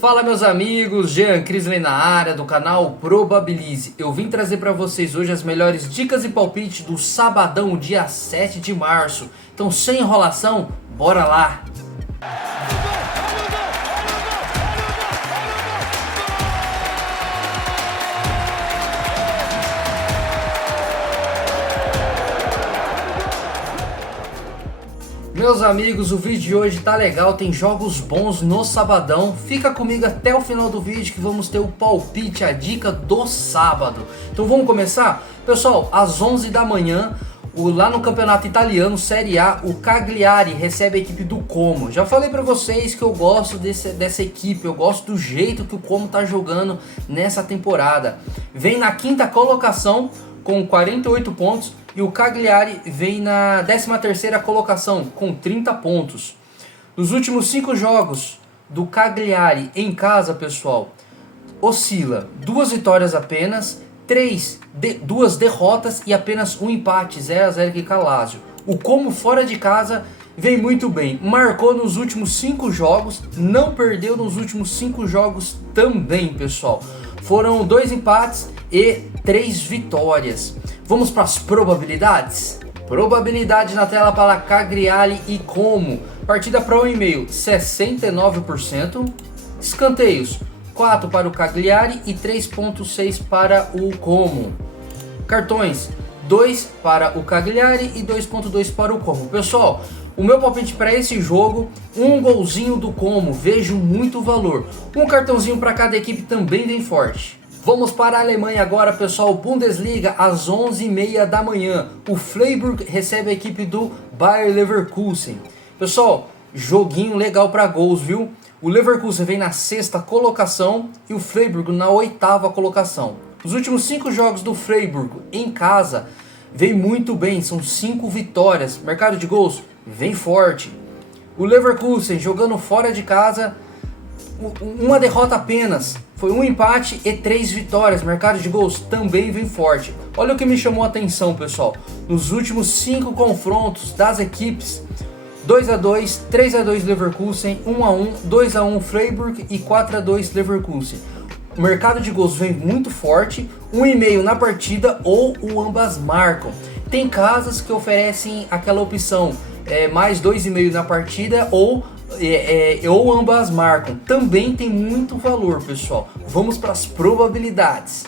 Fala meus amigos, Jean Crisley na área do canal Probabilize. Eu vim trazer para vocês hoje as melhores dicas e palpites do sabadão, dia 7 de março. Então sem enrolação, bora lá! Meus amigos, o vídeo de hoje tá legal, tem jogos bons no sabadão. Fica comigo até o final do vídeo que vamos ter o palpite, a dica do sábado. Então vamos começar? Pessoal, às 11 da manhã, lá no campeonato italiano, Série A, o Cagliari recebe a equipe do Como. Já falei pra vocês que eu gosto dessa equipe, eu gosto do jeito que o Como tá jogando nessa temporada. Vem na quinta colocação com 48 pontos. E o Cagliari vem na 13ª colocação com 30 pontos. Nos últimos 5 jogos do Cagliari em casa, pessoal, oscila 2 vitórias apenas, 2 derrotas e apenas um empate, 0-0 com o Lazio. O Como fora de casa vem muito bem, marcou nos últimos 5 jogos, não perdeu nos últimos 5 jogos também, pessoal. Foram 2 empates e 3 vitórias. Vamos para as probabilidades? Probabilidade na tela para Cagliari e Como. Partida para 1,5, 69%. Escanteios, 4 para o Cagliari e 3,6 para o Como. Cartões, 2 para o Cagliari e 2,2 para o Como. Pessoal, o meu palpite para esse jogo, um golzinho do Como, vejo muito valor. Um cartãozinho para cada equipe também vem forte. Vamos para a Alemanha agora, pessoal. Bundesliga, às 11h30 da manhã. O Freiburg recebe a equipe do Bayer Leverkusen. Pessoal, joguinho legal para gols, viu? O Leverkusen vem na 6ª colocação e o Freiburg na 8ª colocação. Os últimos 5 jogos do Freiburg em casa vem muito bem, são 5 vitórias. Mercado de gols vem forte. O Leverkusen jogando fora de casa, uma derrota apenas, foi um empate e 3 vitórias. Mercado de gols também vem forte. Olha o que me chamou a atenção, pessoal. Nos últimos 5 confrontos das equipes, 2-2, 3-2 Leverkusen, 1-1, 2-1 Freiburg e 4-2 Leverkusen. O mercado de gols vem muito forte, 1,5 na partida ou o ambas marcam. Tem casas que oferecem aquela opção, mais 2,5 na partida ou ambas marcam. Também tem muito valor, pessoal. Vamos para as probabilidades.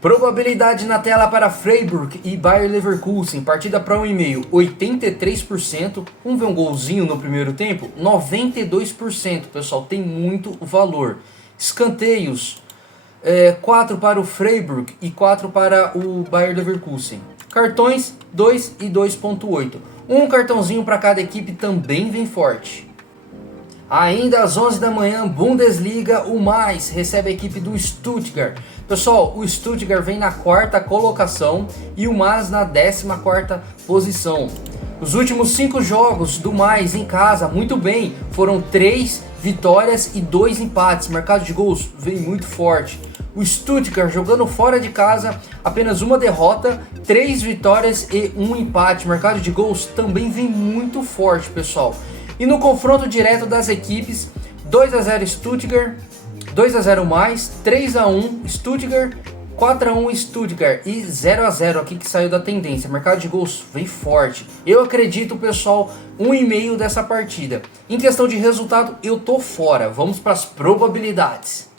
Probabilidade na tela para Freiburg e Bayer Leverkusen. Partida para 1,5, 83%. Vamos ver um golzinho no primeiro tempo? 92%, pessoal. Tem muito valor. Escanteios, 4 para o Freiburg e 4 para o Bayer Leverkusen. Cartões, 2 e 2,8. Um cartãozinho para cada equipe também vem forte. Ainda às 11 da manhã, Bundesliga, o Mais recebe a equipe do Stuttgart. Pessoal, o Stuttgart vem na 4ª colocação e o Mais na 14ª posição. Os últimos 5 jogos do Mais em casa, muito bem, foram 3 vitórias e 2 empates. Mercado de gols vem muito forte. O Stuttgart jogando fora de casa, apenas uma derrota, 3 vitórias e 1 empate. Mercado de gols também vem muito forte, pessoal. E no confronto direto das equipes, 2-0 Stuttgart, 2-0 Mais, 3-1 Stuttgart, 4-1 Stuttgart e 0-0 aqui que saiu da tendência. Mercado de gols vem forte. Eu acredito, pessoal, 1,5 dessa partida. Em questão de resultado, eu tô fora. Vamos para as probabilidades.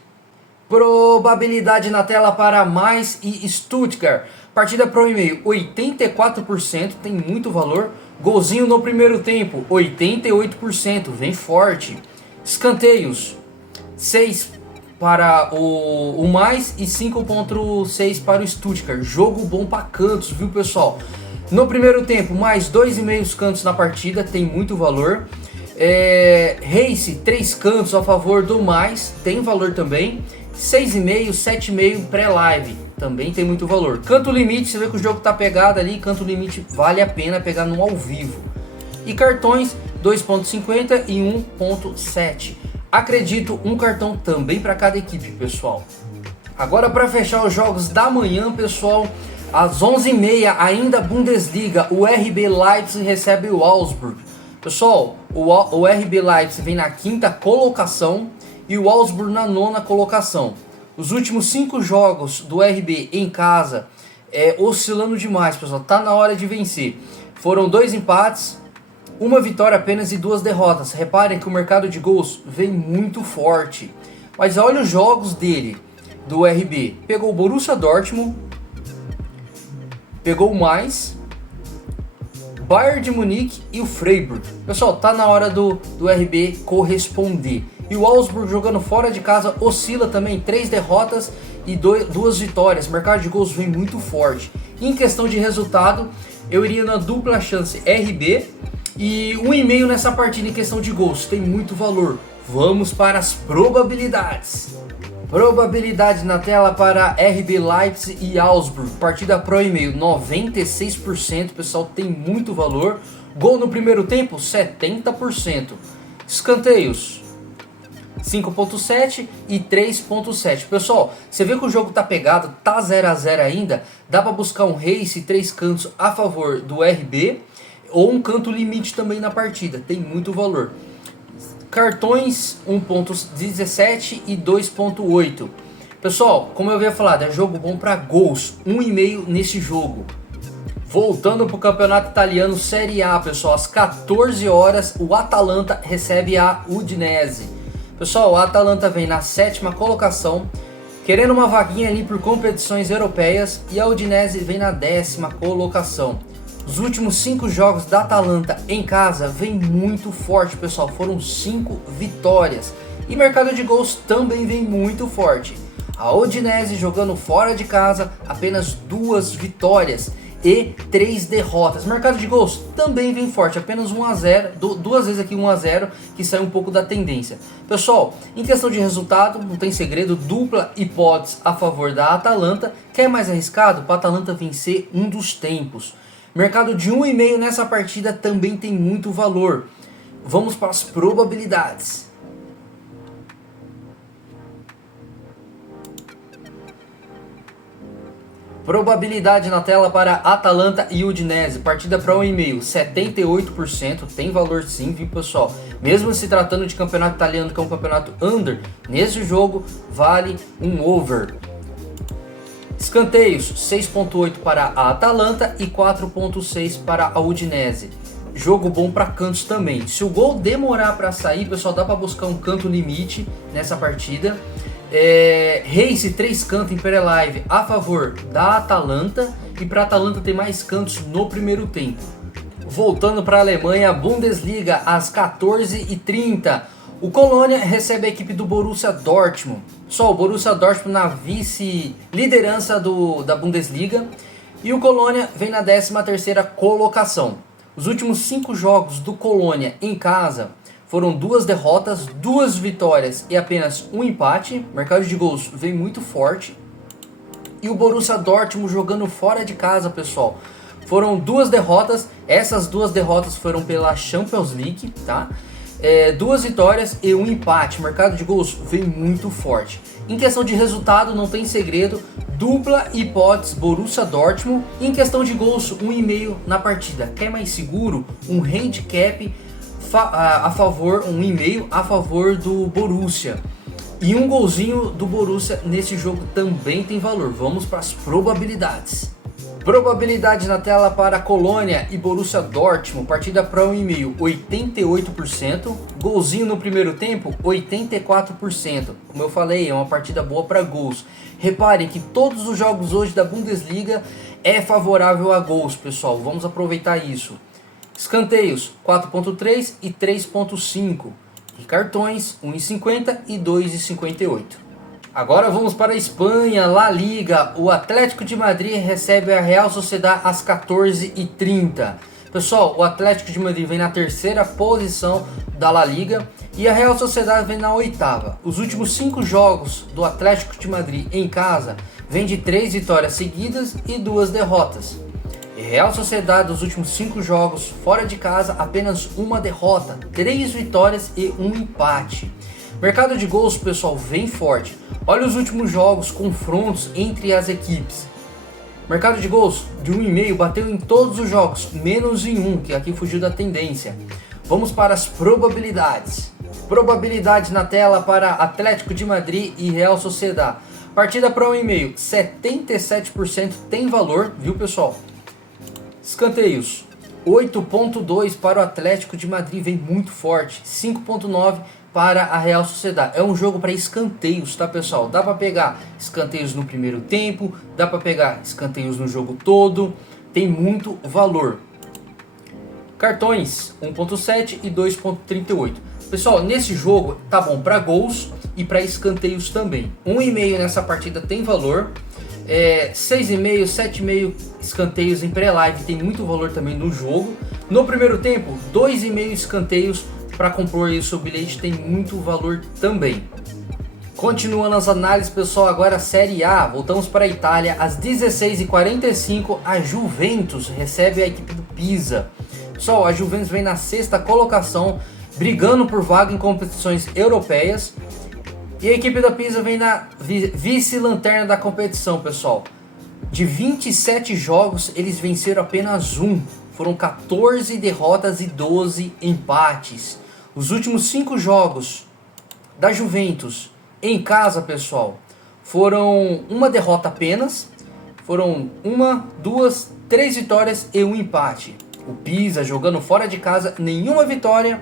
Probabilidade na tela para Mais e Stuttgart. Partida para 1,5, 84%, tem muito valor. Golzinho no primeiro tempo, 88%, vem forte. Escanteios, 6 para o Mais e 5,6 para o Stuttgart. Jogo bom para cantos, viu, pessoal? No primeiro tempo, mais 2,5 cantos na partida, tem muito valor. Race, 3 cantos a favor do Mais, tem valor também. 6,5, 7,5 pré-live, também tem muito valor. Canto limite, você vê que o jogo tá pegado ali, canto limite vale a pena pegar no ao vivo. E cartões, 2,50 e 1,7. Acredito um cartão também para cada equipe, pessoal. Agora para fechar os jogos da manhã, pessoal, às 11h30 ainda Bundesliga, o RB Leipzig recebe o Augsburg. Pessoal, o RB Leipzig vem na 5ª colocação e o Augsburg na 9ª colocação. Os últimos 5 jogos do RB em casa oscilando demais, pessoal. Tá na hora de vencer. Foram 2 empates, 1 vitória apenas e 2 derrotas. Reparem que o mercado de gols vem muito forte. Mas olha os jogos dele, do RB. Pegou o Borussia Dortmund, pegou o Mainz, Bayern de Munique e o Freiburg. Pessoal, tá na hora do RB corresponder. E o Augsburg jogando fora de casa oscila também, 3 derrotas e 2 vitórias. O mercado de gols vem muito forte. Em questão de resultado, eu iria na dupla chance RB e 1,5 nessa partida em questão de gols. Tem muito valor. Vamos para as probabilidades. Probabilidade na tela para RB Leipzig e Augsburg. Partida pro e-mail, 96%. Pessoal, tem muito valor. Gol no primeiro tempo, 70%. Escanteios, 5.7 e 3.7. Pessoal, você vê que o jogo tá pegado, tá 0 a 0 ainda. Dá para buscar um race 3 cantos a favor do RB ou um canto limite também na partida. Tem muito valor. Cartões 1.17 e 2.8. Pessoal, como eu havia falado, é jogo bom para gols, 1,5 nesse jogo. Voltando para o campeonato italiano Série A, pessoal, às 14 horas o Atalanta recebe a Udinese. Pessoal, o Atalanta vem na 7ª colocação, querendo uma vaguinha ali por competições europeias, e a Udinese vem na 10ª colocação. Os últimos 5 jogos da Atalanta em casa vem muito forte, pessoal. Foram 5 vitórias. E mercado de gols também vem muito forte. A Udinese jogando fora de casa, apenas 2 vitórias e 3 derrotas. Mercado de gols também vem forte, apenas 1 a 0, 2 vezes aqui 1 a 0, que sai um pouco da tendência. Pessoal, em questão de resultado, não tem segredo, dupla hipótese a favor da Atalanta. Quer mais arriscado? Para a Atalanta vencer um dos tempos. Mercado de 1,5 nessa partida também tem muito valor. Vamos para as probabilidades. Probabilidade na tela para Atalanta e Udinese. Partida para 1,5, 78%. Tem valor sim, viu, pessoal? Mesmo se tratando de campeonato italiano, que é um campeonato under, nesse jogo vale um over. Escanteios, 6.8 para a Atalanta e 4.6 para a Udinese. Jogo bom para cantos também. Se o gol demorar para sair, pessoal, dá para buscar um canto limite nessa partida. Race 3 cantos em Perelive a favor da Atalanta, e para a Atalanta tem mais cantos no primeiro tempo. Voltando para a Alemanha, Bundesliga às 14h30. O Colônia recebe a equipe do Borussia Dortmund. Só o Borussia Dortmund na vice-liderança da Bundesliga. E o Colônia vem na 13ª colocação. Os últimos 5 jogos do Colônia em casa foram 2 derrotas, 2 vitórias e apenas 1 empate. O mercado de gols vem muito forte. E o Borussia Dortmund jogando fora de casa, pessoal. Foram 2 derrotas. Essas 2 derrotas foram pela Champions League, tá? 2 vitórias e 1 empate. O mercado de gols vem muito forte. Em questão de resultado, não tem segredo. Dupla hipótese Borussia Dortmund. Em questão de gols, 1,5 na partida. Quer mais seguro? Um handicap a favor, 1,5 a favor do Borussia. E um golzinho do Borussia nesse jogo também tem valor. Vamos para as probabilidades. Probabilidade na tela para Colônia e Borussia Dortmund. Partida para 1,5, 88%. Golzinho no primeiro tempo, 84%. Como eu falei, é uma partida boa para gols. Reparem que todos os jogos hoje da Bundesliga é favorável a gols, pessoal. Vamos aproveitar isso. Escanteios, 4.3 e 3.5. E cartões, 1,50 e 2,58. Agora vamos para a Espanha, La Liga. O Atlético de Madrid recebe a Real Sociedad às 14h30. Pessoal, o Atlético de Madrid vem na 3ª posição da La Liga e a Real Sociedad vem na 8ª. Os últimos 5 jogos do Atlético de Madrid em casa vem de 3 vitórias seguidas e 2 derrotas. E Real Sociedad, dos últimos 5 jogos fora de casa, apenas 1 derrota, 3 vitórias e 1 empate. Mercado de gols, pessoal, vem forte. Olha os últimos jogos, confrontos entre as equipes. Mercado de gols de 1,5 bateu em todos os jogos, menos em um, que aqui fugiu da tendência. Vamos para as probabilidades. Probabilidade na tela para Atlético de Madrid e Real Sociedad. Partida para 1,5, 77% tem valor, viu pessoal? Escanteios, 8.2 para o Atlético de Madrid, vem muito forte. 5.9 para a Real Sociedad. É um jogo para escanteios, tá pessoal? Dá para pegar escanteios no primeiro tempo, dá para pegar escanteios no jogo todo, tem muito valor. Cartões, 1.7 e 2.38. Pessoal, nesse jogo tá bom para gols e para escanteios também. 1,5 nessa partida tem valor. 6,5, 7,5 escanteios em pré-live tem muito valor também no jogo. No primeiro tempo, 2,5 escanteios para compor aí o seu bilhete tem muito valor também. Continuando as análises, pessoal, agora a Série A. Voltamos para a Itália. Às 16h45, a Juventus recebe a equipe do Pisa. Pessoal, a Juventus vem na sexta colocação, brigando por vaga em competições europeias. E a equipe da Pisa vem na vice-lanterna da competição, pessoal. De 27 jogos, eles venceram apenas um. Foram 14 derrotas e 12 empates. Os últimos 5 jogos da Juventus em casa, pessoal, foram uma derrota apenas. Foram 1, 2, 3 vitórias e um empate. O Pisa jogando fora de casa, nenhuma vitória,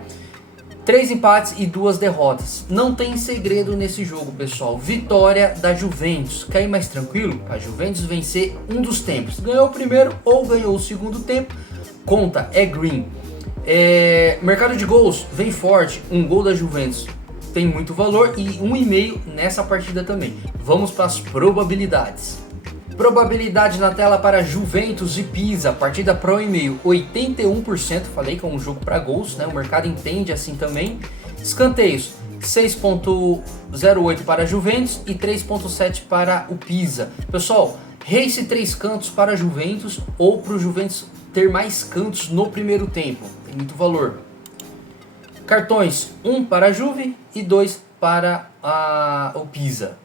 3 empates e 2 derrotas. Não tem segredo nesse jogo, pessoal. Vitória da Juventus. Quer ir mais tranquilo? A Juventus vencer um dos tempos. Ganhou o primeiro ou ganhou o segundo tempo. Conta, é green. Mercado de gols vem forte. Um gol da Juventus tem muito valor e 1,5 nessa partida também. Vamos para as probabilidades. Probabilidade na tela para Juventus e Pisa, partida para 1,5, 81%, falei que é um jogo para gols, né? O mercado entende assim também. Escanteios, 6.08 para a Juventus e 3.7 para o Pisa. Pessoal, race 3 cantos para a Juventus ou para o Juventus ter mais cantos no primeiro tempo, tem muito valor. Cartões, 1 para a Juve e 2 para o Pisa.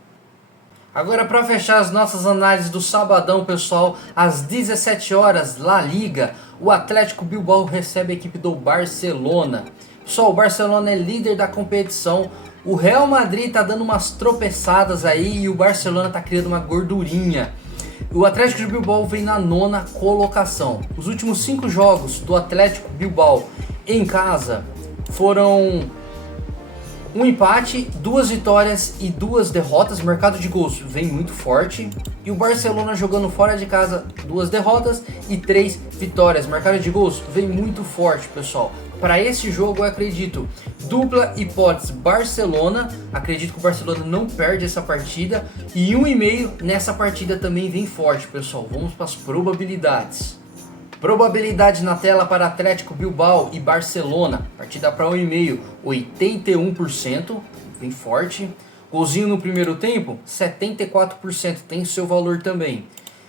Agora, para fechar as nossas análises do sabadão, pessoal, às 17 horas, La Liga, o Atlético Bilbao recebe a equipe do Barcelona. Pessoal, o Barcelona é líder da competição, o Real Madrid está dando umas tropeçadas aí e o Barcelona está criando uma gordurinha. O Atlético de Bilbao vem na 9ª colocação. Os últimos 5 jogos do Atlético Bilbao em casa foram um empate, 2 vitórias e 2 derrotas. O mercado de gols vem muito forte. E o Barcelona jogando fora de casa, 2 derrotas e 3 vitórias. O mercado de gols vem muito forte, pessoal. Para esse jogo eu acredito dupla hipótese Barcelona. Acredito que o Barcelona não perde essa partida. E 1,5 nessa partida também vem forte, pessoal. Vamos para as probabilidades. Probabilidade na tela para Atlético Bilbao e Barcelona. Partida para 1,5, 81%, bem forte. Golzinho no primeiro tempo, 74%, tem seu valor também.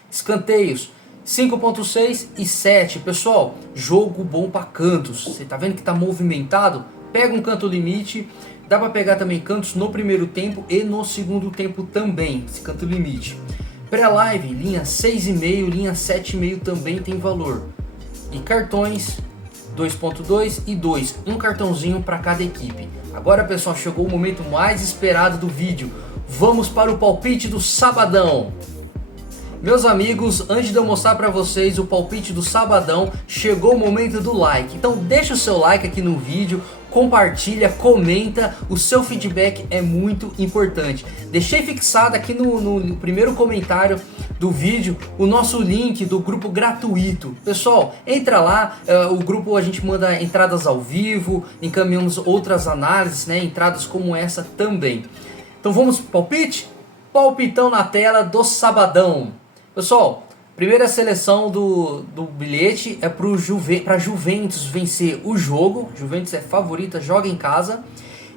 Escanteios, 5.6 e 7. Pessoal, jogo bom para cantos. Você tá vendo que tá movimentado? Pega um canto limite. Dá para pegar também cantos no primeiro tempo e no segundo tempo também, esse canto limite. Pré-live, linha 6,5, linha 7,5 também tem valor. E cartões, 2.2 e 2, um cartãozinho para cada equipe. Agora, pessoal, chegou o momento mais esperado do vídeo. Vamos para o palpite do sabadão. Meus amigos, antes de eu mostrar para vocês o palpite do sabadão, chegou o momento do like. Então deixa o seu like aqui no vídeo, compartilha, comenta, o seu feedback é muito importante. Deixei fixado aqui no primeiro comentário do vídeo o nosso link do grupo gratuito. Pessoal, entra lá, o grupo a gente manda entradas ao vivo, encaminhamos outras análises, né, entradas como essa também. Então vamos pro palpite? Palpitão na tela do sabadão. Pessoal, primeira seleção do bilhete é para Juventus vencer o jogo. Juventus é favorita, joga em casa.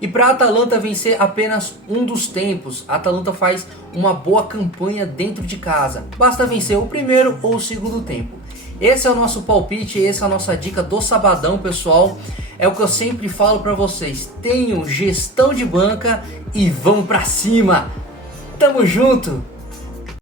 E para a Atalanta vencer apenas um dos tempos. A Atalanta faz uma boa campanha dentro de casa. Basta vencer o primeiro ou o segundo tempo. Esse é o nosso palpite, essa é a nossa dica do sabadão, pessoal. É o que eu sempre falo para vocês. Tenham gestão de banca e vamos para cima. Tamo junto!